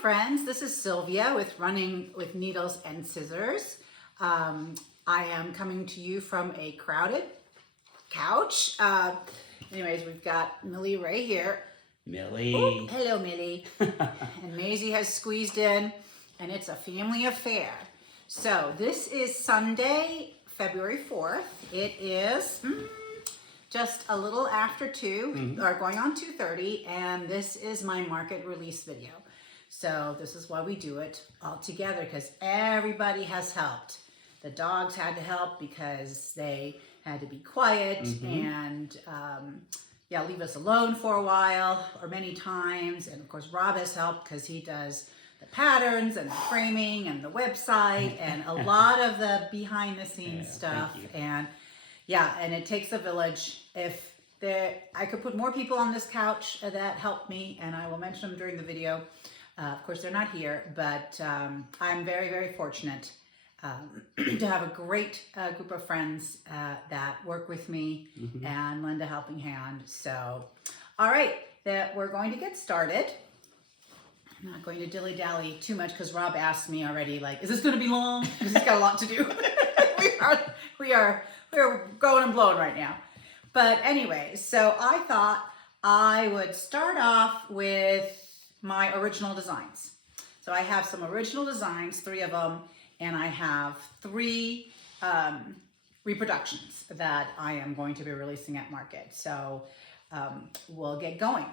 friends, this is Sylvia with Running with Needles and Scissors. I am coming to you from a crowded couch. Anyways, we've got Millie right here. Millie. Ooh, hello, Millie. And Maisie has squeezed in, and it's a family affair. So this is Sunday, February 4th. It is just a little after 2, or going on 2:30, and this is my market release video. So this is why we do it all together, because everybody has helped. The dogs had to help because they had to be quiet and leave us alone for a while or many times. And of course, Rob has helped because he does the patterns and the framing and the website and a lot of the behind the scenes stuff. And and it takes a village. If I could put more people on this couch that helped me, and I will mention them during the video. Of course, they're not here, but I'm very, very fortunate to have a great group of friends that work with me and lend a helping hand. So, all right, we're going to get started. I'm not going to dilly-dally too much because Rob asked me already, like, is this going to be long? Because he's got a lot to do. we are going and blowing right now. But anyway, so I thought I would start off with my original designs. So I have some original designs, 3 of them, and I have 3 reproductions that I am going to be releasing at market. So we'll get going.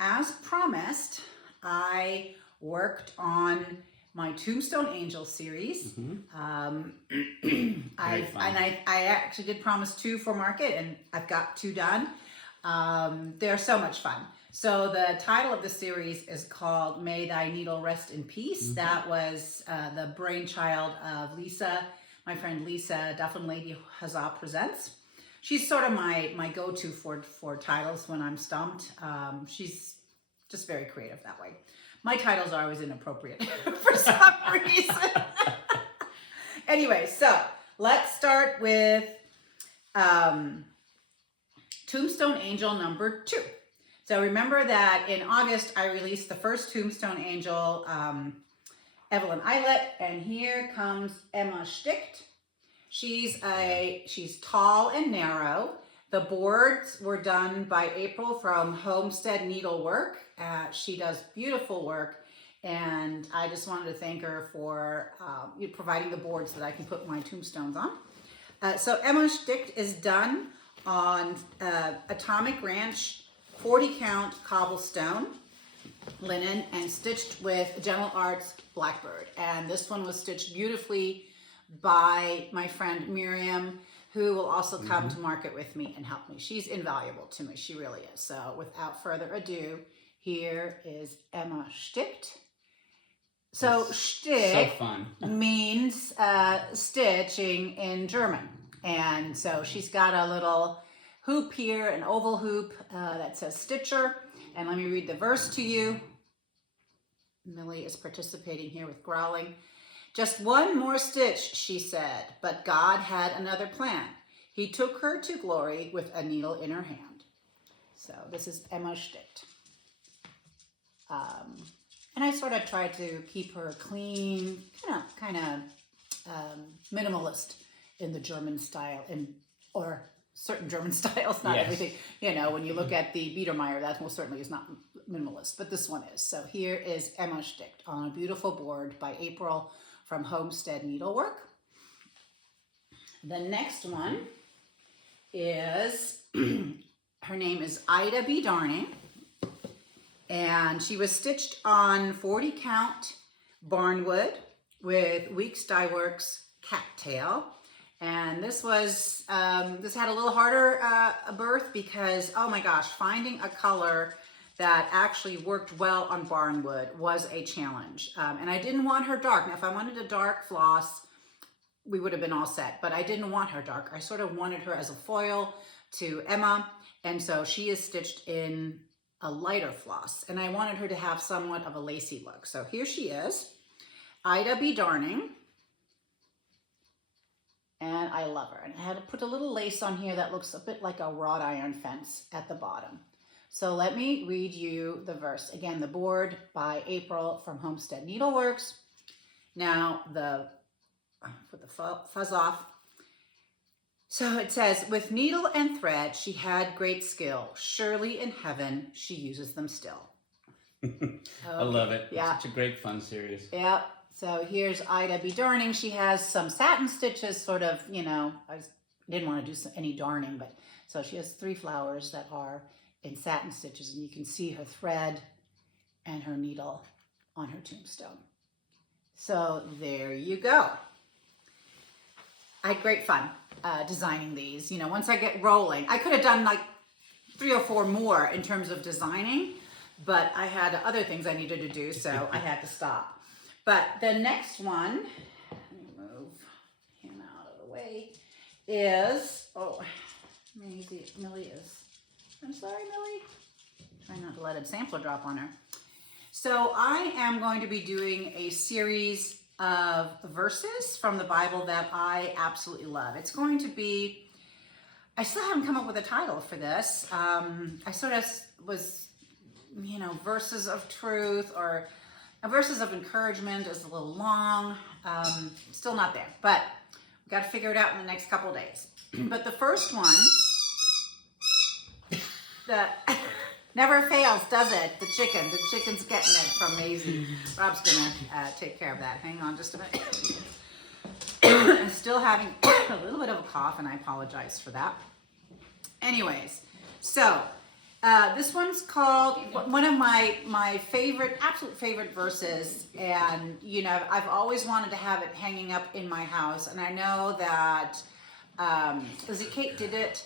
As promised, I worked on my Tombstone Angel series. I actually did promise 2 for market, and I've got 2 done. They're so much fun. So the title of the series is called May Thy Needle Rest in Peace. That was the brainchild of Lisa, my friend Lisa, Duffin Lady Huzzah Presents. She's sort of my go-to for titles when I'm stumped. She's just very creative that way. My titles are always inappropriate for some reason. Anyway, so let's start with Tombstone Angel number 2. So remember that in August, I released the first Tombstone Angel, Evelyn Eyelet, and here comes Emma Sticht. She's tall and narrow. The boards were done by April from Homestead Needlework. She does beautiful work, and I just wanted to thank her for providing the boards that I can put my tombstones on. So Emma Sticht is done on Atomic Ranch 40 count cobblestone linen and stitched with Gentle Arts Blackbird. And this one was stitched beautifully by my friend Maryann, who will also come to market with me and help me. She's invaluable to me, she really is. So without further ado, here is Emma Sticht. So Stich means stitching in German. And so she's got a little hoop here, an oval hoop that says Stitcher. And let me read the verse to you. Millie is participating here with growling. Just one more stitch, she said, but God had another plan. He took her to glory with a needle in her hand. So this is Emma Sticht. And I sort of tried to keep her clean, kind of minimalist in the German style, or certain German styles, not everything. You know, when you look at the Biedermeier, that most certainly is not minimalist, but this one is. So here is Emma Sticht on a beautiful board by April from Homestead Needlework. The next one is, her name is Ida B. Darning, and she was stitched on 40 count barnwood with Weeks Dye Works cattail. And this was, this had a little harder birth because, oh my gosh, finding a color that actually worked well on barnwood was a challenge. And I didn't want her dark. Now, if I wanted a dark floss, we would have been all set, but I didn't want her dark. I sort of wanted her as a foil to Emma. And so she is stitched in a lighter floss. And I wanted her to have somewhat of a lacy look. So here she is, Ida B. Darning. And I love her. And I had to put a little lace on here that looks a bit like a wrought iron fence at the bottom. So let me read you the verse. Again, the board by April from Homestead Needleworks. Now, put the fuzz off. So it says, with needle and thread, she had great skill. Surely in heaven, she uses them still. Okay. I love it. Yeah. It's such a great fun series. Yep. So here's Ida B. darning. She has some satin stitches, sort of, I didn't want to do any darning, but so she has 3 flowers that are in satin stitches, and you can see her thread and her needle on her tombstone. So there you go. I had great fun designing these. Once I get rolling, I could have done like 3 or 4 more in terms of designing, but I had other things I needed to do, so I had to stop. But the next one, let me move him out of the way, is, Millie is, I'm sorry, Millie. Try not to let a sampler drop on her. So I am going to be doing a series of verses from the Bible that I absolutely love. It's going to be, I still haven't come up with a title for this. I sort of was, verses of truth or verses of encouragement is a little long. Still not there, but we've got to figure it out in the next couple of days. But the first one, never fails, does it? The chicken's getting it from Maisie. Rob's gonna take care of that. Hang on just a minute. I'm still having a little bit of a cough, and I apologize for that. Anyways, so this one's called one of my favorite, absolute favorite verses, and I've always wanted to have it hanging up in my house, and I know that Lizzie Kate did it,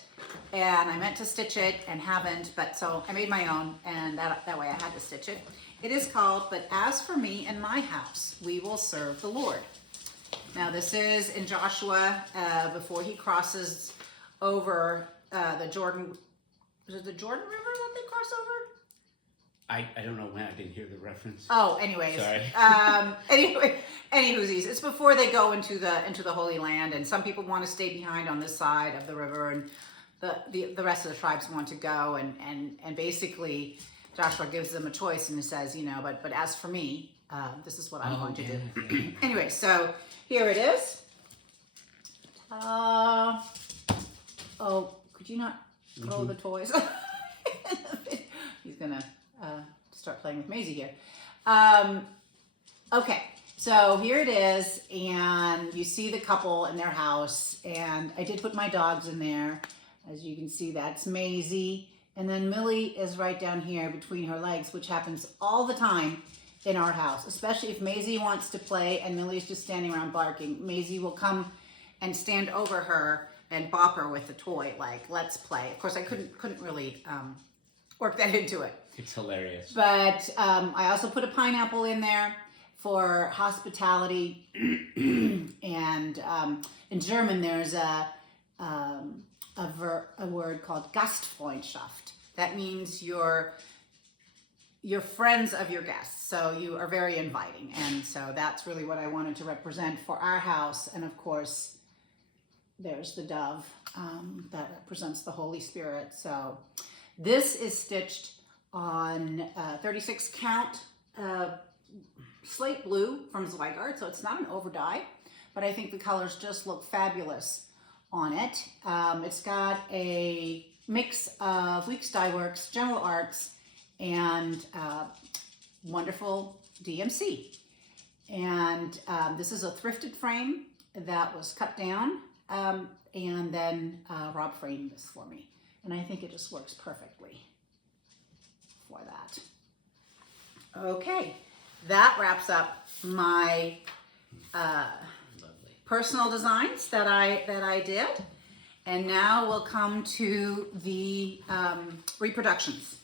and I meant to stitch it and haven't, but so I made my own, and that way I had to stitch it. It is called, "But as for me and my house, we will serve the Lord." Now this is in Joshua before he crosses over the Jordan. Is it the Jordan River that they cross over? I don't know when. I didn't hear the reference. Oh, anyways. Sorry. Anywhoosies. It's before they go into the Holy Land, and some people want to stay behind on this side of the river, and the rest of the tribes want to go, and basically Joshua gives them a choice, and he says, but as for me, this is what I'm going to do. Anyway, so here it is. Could you not throw the toys? He's gonna start playing with Maisie here. Okay, so here it is, and you see the couple in their house, and I did put my dogs in there. As you can see, that's Maisie, and then Millie is right down here between her legs, which happens all the time in our house, especially if Maisie wants to play and Millie's just standing around barking. Maisie will come and stand over her and bop her with the toy, like, let's play. Of course, I couldn't really work that into it. It's hilarious. But I also put a pineapple in there for hospitality. And in German, there's a word called Gastfreundschaft. That means you're friends of your guests. So you are very inviting. And so that's really what I wanted to represent for our house. And of course, there's the dove that represents the Holy Spirit. So this is stitched on 36 count slate blue from Zweigart. So it's not an over dye, but I think the colors just look fabulous on it. It's got a mix of Weeks Dye Works, General Arts, and wonderful DMC. And this is a thrifted frame that was cut down, and then Rob framed this for me. And I think it just works perfectly for that. Okay, that wraps up my personal designs that I did. And now we'll come to the reproductions.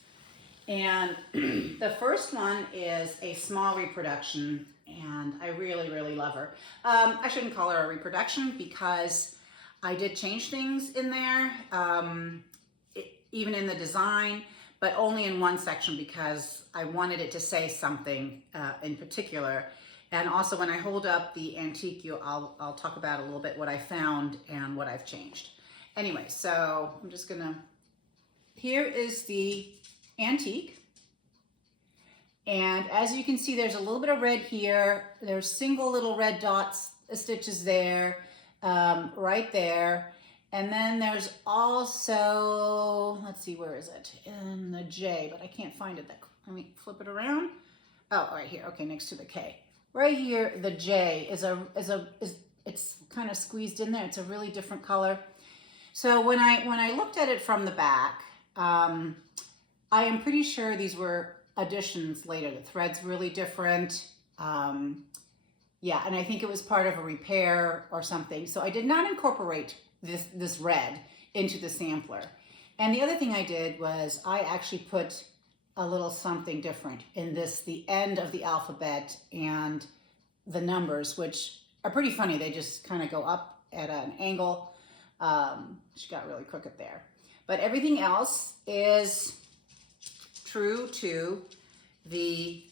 And the first one is a small reproduction, and I really, really love her. I shouldn't call her a reproduction because I did change things in there, even in the design, but only in one section because I wanted it to say something in particular. And also when I hold up the antique, I'll talk about a little bit what I found and what I've changed. Anyway, so I'm just gonna, here is the antique. And as you can see, there's a little bit of red here. There's single little red dots, stitches there, right there. And then there's also, let's see, where is it? In the J, but I can't find it. Let me flip it around. Oh, right here. Okay, next to the K. Right here, the J is it's kind of squeezed in there. It's a really different color. So when I looked at it from the back, I am pretty sure these were additions later. The thread's really different. Yeah, and I think it was part of a repair or something. So I did not incorporate this red into the sampler. And the other thing I did was I actually put a little something different in this, the end of the alphabet and the numbers, which are pretty funny. They just kind of go up at an angle. She got really crooked there. But everything else is true to the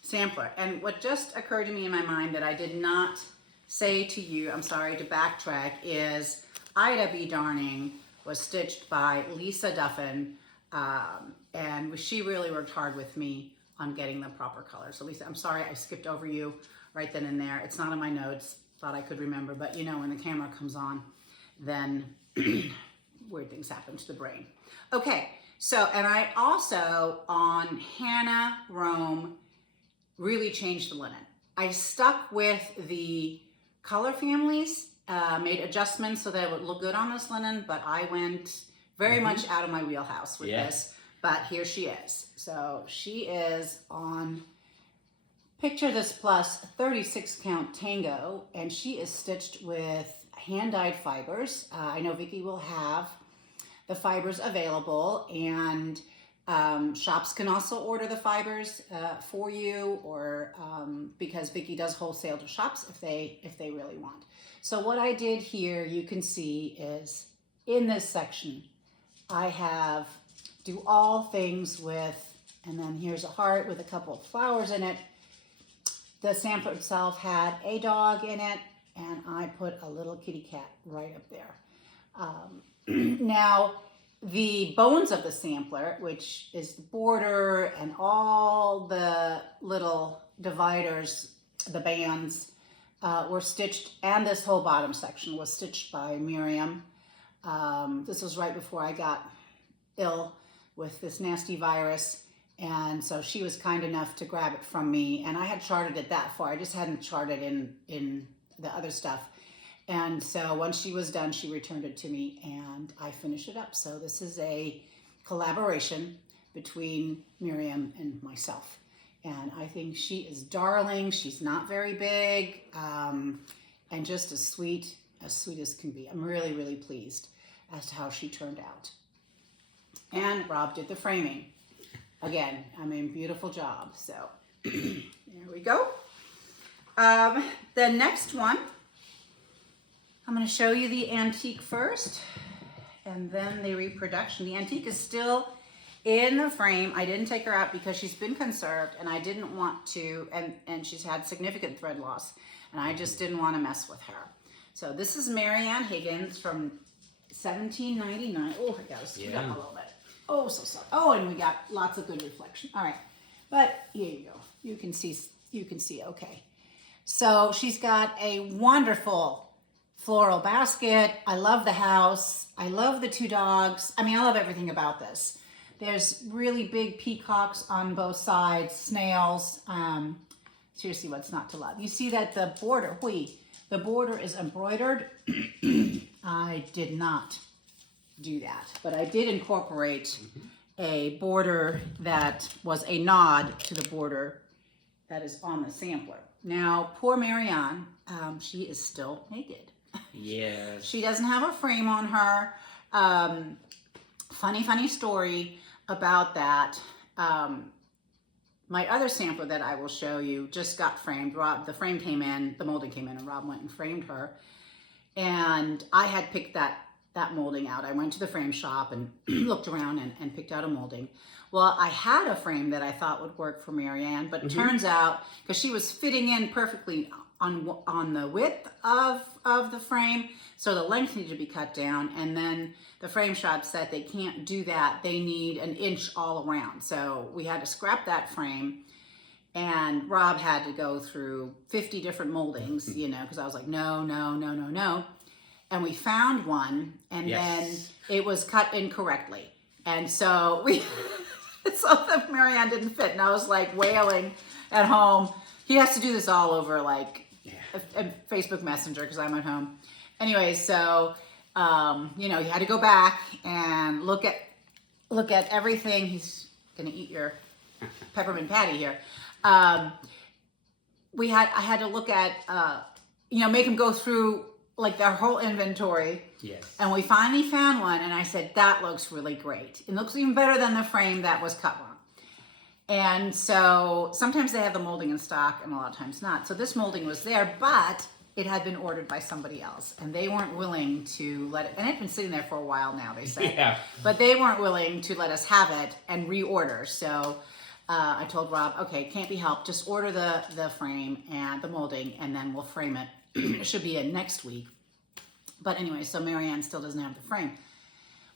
sampler. And what just occurred to me in my mind that I did not say to you, I'm sorry to backtrack, is Ida B. Darning was stitched by Lisa Duffin, and she really worked hard with me on getting the proper color. So Lisa, I'm sorry I skipped over you right then and there. It's not in my notes, thought I could remember, but you know, when the camera comes on, then weird things happen to the brain. Okay, so, and I also, on Hannah Rome, really changed the linen. I stuck with the color families, made adjustments so that it would look good on this linen, but I went very much out of my wheelhouse with this. But here she is. So she is on Picture This Plus 36 count Tango, and she is stitched with hand-dyed fibers. I know Vicki will have the fibers available, and shops can also order the fibers for you, or because Vicki does wholesale to shops if they really want. So what I did here, you can see, is in this section, I have do all things with, and then here's a heart with a couple of flowers in it. The sampler itself had a dog in it, and I put a little kitty cat right up there. Now, the bones of the sampler, which is the border and all the little dividers, the bands, were stitched, and this whole bottom section was stitched by Maryann. This was right before I got ill with this nasty virus, and so she was kind enough to grab it from me, and I had charted it that far. I just hadn't charted in the other stuff. And so once she was done, she returned it to me, and I finished it up. So this is a collaboration between Maryann and myself. And I think she is darling. She's not very big, and just as sweet as can be. I'm really, really pleased as to how she turned out. And Rob did the framing. Again, I mean, beautiful job. So there we go. The next one, I'm going to show you the antique first, and then the reproduction. The antique is still in the frame. I didn't take her out because she's been conserved, and I didn't want to, and she's had significant thread loss, and I just didn't want to mess with her. So this is Maryann Higgins from 1799. Oh, I got to scoot up a little bit. Oh, so sorry. Oh, and we got lots of good reflection. All right, but here you go. You can see okay. So she's got a wonderful floral basket. I love the house. I love the two dogs. I mean, I love everything about this. There's really big peacocks on both sides, snails. Seriously, what's not to love? You see that the border, the border is embroidered. I did not do that, but I did incorporate a border that was a nod to the border that is on the sampler. Now, poor Maryann, she is still naked. Yes. She doesn't have a frame on her. Funny story about that. My other sampler that I will show you just got framed. Rob, the frame came in, the molding came in, and Rob went and framed her. And I had picked that molding out. I went to the frame shop and looked around and picked out a molding. Well, I had a frame that I thought would work for Maryann, but it turns out, because she was fitting in perfectly on the width of the frame, so the length needed to be cut down, and then the frame shop said they can't do that. They need an inch all around. So we had to scrap that frame, and Rob had to go through 50 different moldings, you know, because I was like, no, no, no, no, no. And we found one, and then it was cut incorrectly. And so so the Maryann didn't fit, and I was like wailing at home. He has to do this all over like a Facebook Messenger because I'm at home. Anyway, so you know, he had to go back and look at everything. He's gonna eat your peppermint patty here. I had to look at you know, make him go through like their whole inventory. Yes. And we finally found one, and I said, that looks really great. It looks even better than the frame that was cut wrong. And so sometimes they have the molding in stock, and a lot of times not. So this molding was there, but it had been ordered by somebody else, and they weren't willing to let it, and it had been sitting there for a while now, they said. Yeah. But they weren't willing to let us have it and reorder. So I told Rob, okay, can't be helped. Just order the frame and the molding, and then we'll frame it. It should be in next week. But anyway, so Maryann still doesn't have the frame.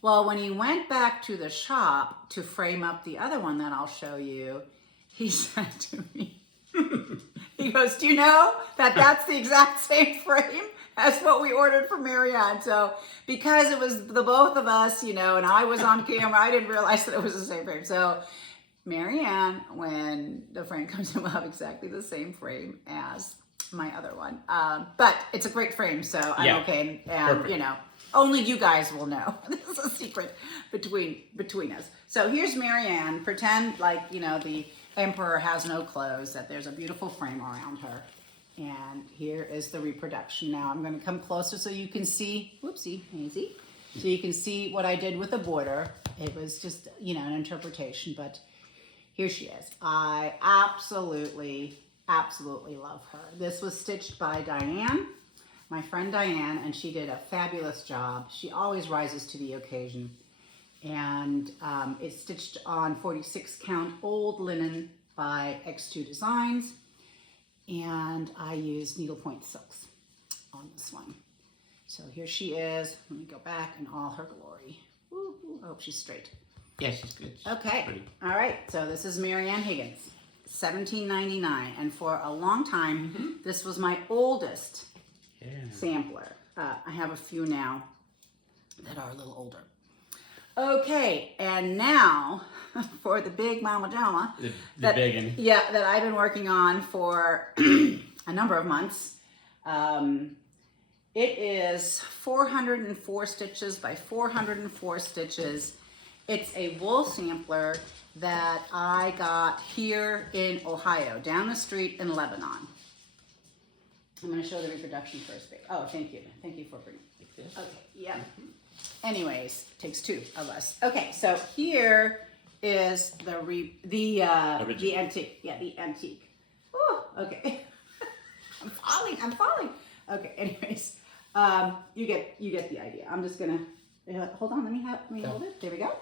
Well, when he went back to the shop to frame up the other one that I'll show you, he said to me, he goes, do you know that that's the exact same frame as what we ordered for Maryann? So because it was the both of us, you know, and I was on camera, I didn't realize that it was the same frame. So Maryann, when the frame comes in, will have exactly the same frame as my other one. But it's a great frame, so I'm okay. And you know, only you guys will know. This is a secret between us. So here's Maryann. Pretend like, you know, the emperor has no clothes, that there's a beautiful frame around her. And here is the reproduction. Now I'm going to come closer so you can see, whoopsie, Maisie. So you can see what I did with the border. It was just, you know, an interpretation, but here she is. I absolutely love her. This was stitched by Diane, my friend Diane, and she did a fabulous job. She always rises to the occasion. And it's stitched on 46 count old linen by X2 Designs. And I used needlepoint silks on this one. So here she is. Let me go back in all her glory. Woo, woo. I hope she's straight. Yeah, she's good. She's okay. pretty. All right. So this is Maryann Higgins. $17.99, and for a long time, this was my oldest sampler. I have a few now that are a little older. Okay, and now for the Big Mama Jama, the big one. Yeah, that I've been working on for a number of months. It is 404 stitches by 404 stitches. It's a wool sampler that I got here in Ohio, down the street in Lebanon. I'm going to show the reproduction first. Oh, thank you. Thank you for bringing it. Okay, yeah. Anyways, takes two of us. Okay, so here is the antique. Yeah, the antique. Oh, okay. I'm falling. Okay, anyways, you get the idea. I'm just gonna hold on. Let me hold it. There we go.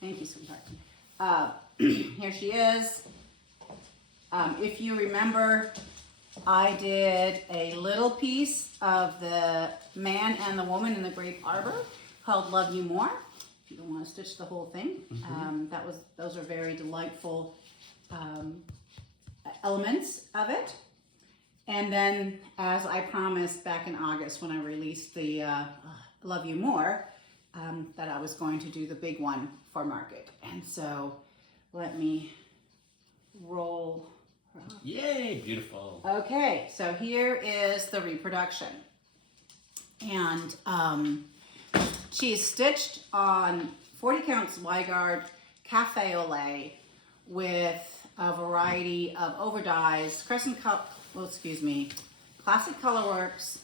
Thank you, sweetheart. Here she is. If you remember, I did a little piece of the man and the woman in the grape arbor called Love You More. If you don't want to stitch the whole thing, those are very delightful elements of it. And then, as I promised back in August when I released the Love You More, that I was going to do the big one for market. And so let me roll her up. Yay, beautiful. Okay, so here is the reproduction. And she is stitched on 40 counts Weigard Cafe au lait with a variety of overdyes, Classic Colorworks,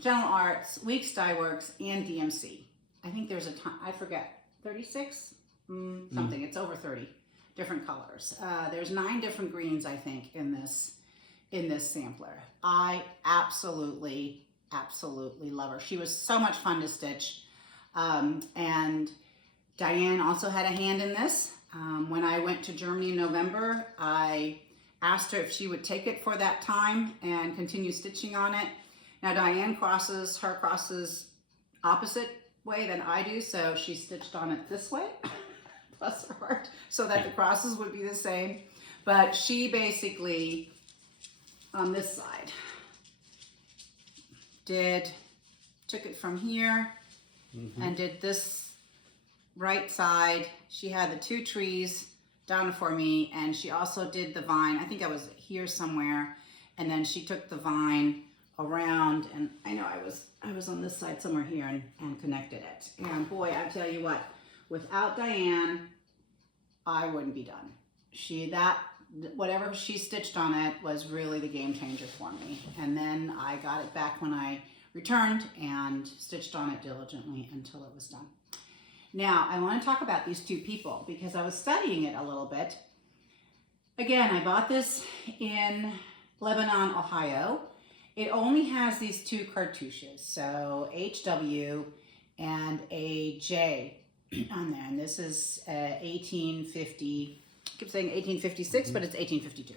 General Arts, Weeks Dye Works, and DMC. I think there's a ton, I forget, 36? Something, it's over 30 different colors. There's 9 different greens, I think, in this sampler. I absolutely love her. She was so much fun to stitch. And Diane also had a hand in this. When I went to Germany in November, I asked her if she would take it for that time and continue stitching on it. Now Diane crosses opposite way than I do, so she stitched on it this way, bless her heart, so that the crosses would be the same. But she basically, on this side, took it from here and did this right side. She had the 2 trees done for me, and she also did the vine. I think I was here somewhere, and then she took the vine around, and I know I was on this side somewhere here and connected it. And boy, I tell you what, without Diane, I wouldn't be done. Whatever she stitched on it was really the game changer for me. And then I got it back when I returned and stitched on it diligently until it was done. Now, I want to talk about these 2 people because I was studying it a little bit. Again, I bought this in Lebanon, Ohio. It only has these 2 cartouches, so HW and a J on there. And this is 1850, I keep saying 1856, but it's 1852.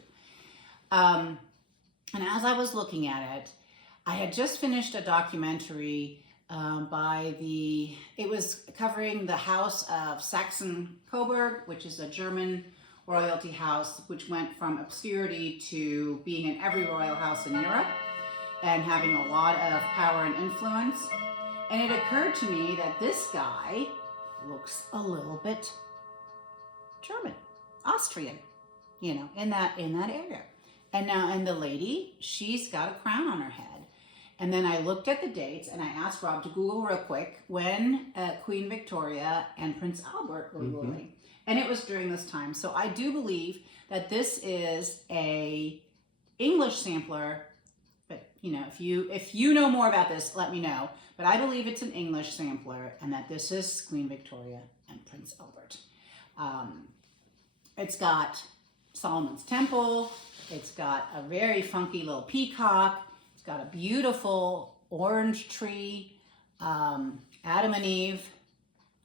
And as I was looking at it, I had just finished a documentary it was covering the House of Saxon-Coburg, which is a German royalty house, which went from obscurity to being in every royal house in Europe and having a lot of power and influence. And it occurred to me that this guy looks a little bit German, Austrian, you know, in that area. And the lady, she's got a crown on her head. And then I looked at the dates and I asked Rob to Google real quick when Queen Victoria and Prince Albert were ruling. And it was during this time. So I do believe that this is a English sampler, but you know, if you know more about this, let me know. But I believe it's an English sampler and that this is Queen Victoria and Prince Albert. It's got Solomon's Temple. It's got a very funky little peacock. It's got a beautiful orange tree. Adam and Eve,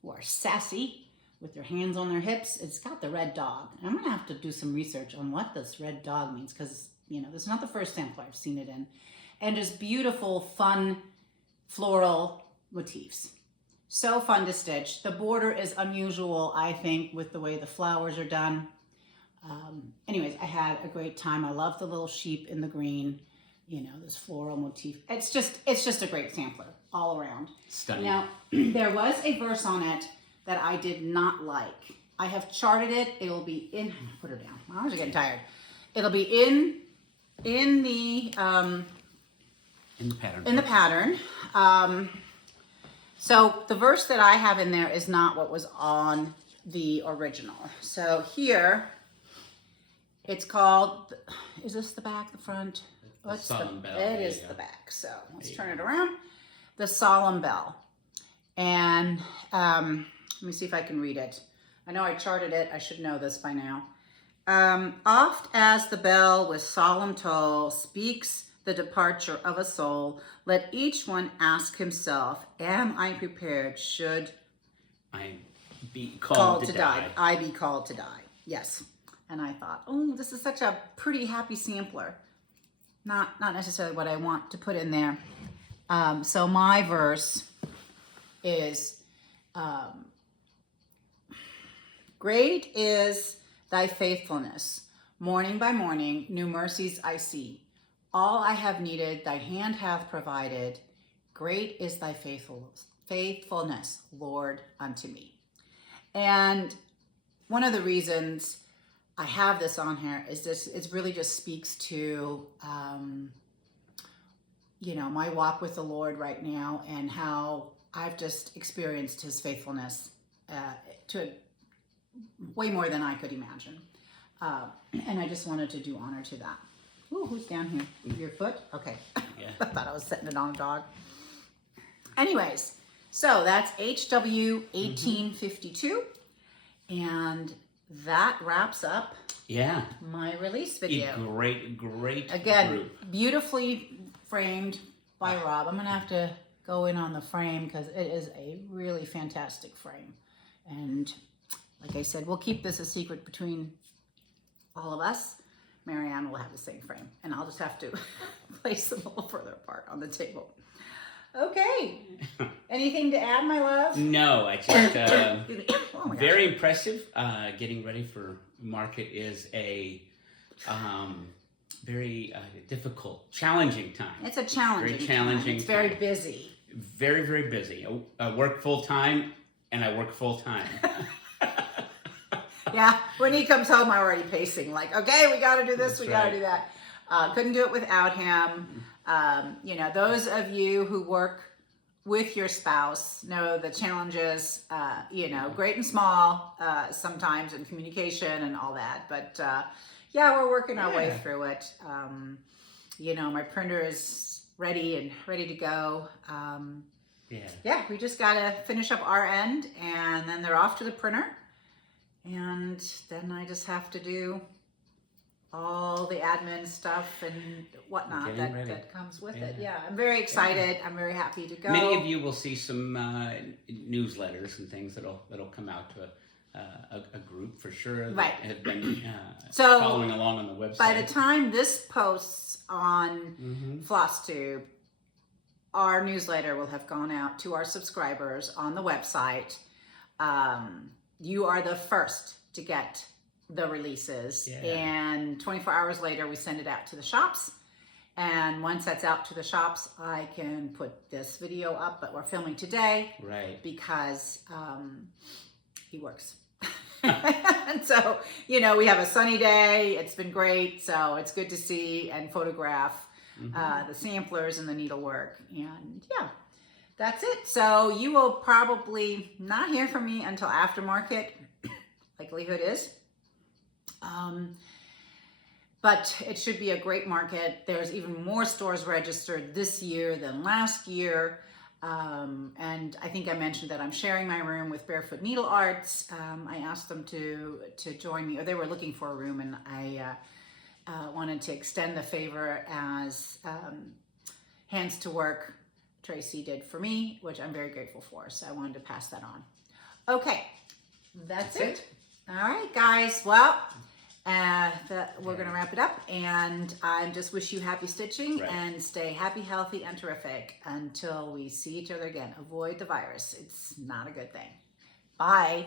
who are sassy with their hands on their hips. It's got the red dog. And I'm going to have to do some research on what this red dog means because, you know, this is not the first sampler I've seen it in. And just beautiful, fun, floral motifs. So fun to stitch. The border is unusual, I think, with the way the flowers are done. Anyways, I had a great time. I love the little sheep in the green. You know, this floral motif. It's just a great sampler all around. Stunning. Now, there was a verse on it that I did not like. I have charted it. It will be in, put her down. I was getting tired. It'll be in the pattern. In the pattern. So the verse that I have in there is not what was on the original. So here, it's called, is this the back, the front? What's Solemn Bell. It is the back. So let's turn it around. The Solemn Bell. And let me see if I can read it. I know I charted it. I should know this by now. Oft as the bell with solemn toll speaks the departure of a soul, let each one ask himself, am I prepared should I be called to die? I be called to die. Yes. And I thought, oh, this is such a pretty happy sampler. Not necessarily what I want to put in there. So my verse is, great is thy faithfulness. Morning by morning, new mercies I see. All I have needed, thy hand hath provided. Great is thy faithfulness, Lord, unto me. And one of the reasons I have this on here is this, it really just speaks to, you know, my walk with the Lord right now and how I've just experienced his faithfulness to way more than I could imagine. And I just wanted to do honor to that. Ooh, who's down here? Your foot? Okay. Yeah. I thought I was setting it on a dog. Anyways, so that's HW 1852. And that wraps up my release video. A great Again, group. Beautifully framed by Rob. I'm going to have to go in on the frame because it is a really fantastic frame. And like I said, we'll keep this a secret between all of us. Maryann will have the same frame, and I'll just have to place them a little further apart on the table. Okay. Anything to add, my love? No, I just Oh my gosh. very impressive. Getting ready for market is a very difficult, challenging time. It's a challenging Very challenging time. It's very time. busy. Very, very busy. I work full time, and I work full time. Yeah, when he comes home, I'm already pacing, like, okay, we got to do this, That's we got to right. do that. Couldn't do it without him. You know, those of you who work with your spouse know the challenges, you know, great and small, sometimes in communication and all that. But yeah, we're working our way through it. You know, my printer is ready to go. Yeah, we just got to finish up our end, and then they're off to the printer. And then I just have to do all the admin stuff and whatnot that comes with it. Yeah, I'm very excited. I'm very happy to go. Many of you will see some newsletters and things that'll come out to a group for sure that have been following along on the website. By the time this posts on FlossTube, our newsletter will have gone out to our subscribers on the website. You are the first to get the releases, and 24 hours later we send it out to the shops, and once that's out to the shops, I can put this video up. But we're filming today, right? Because he works. And so, you know, we have a sunny day. It's been great, so it's good to see and photograph the samplers and the needlework. And yeah, that's it. So you will probably not hear from me until after market, likelihood is. But it should be a great market. There's even more stores registered this year than last year. And I think I mentioned that I'm sharing my room with Barefoot Needle Arts. I asked them to join me, or they were looking for a room, and I wanted to extend the favor as Hands to Work Tracy did for me, which I'm very grateful for. So I wanted to pass that on. Okay, that's it. All right, guys. Well, we're going to wrap it up, and I just wish you happy stitching and stay happy, healthy, and terrific until we see each other again. Avoid the virus. It's not a good thing. Bye.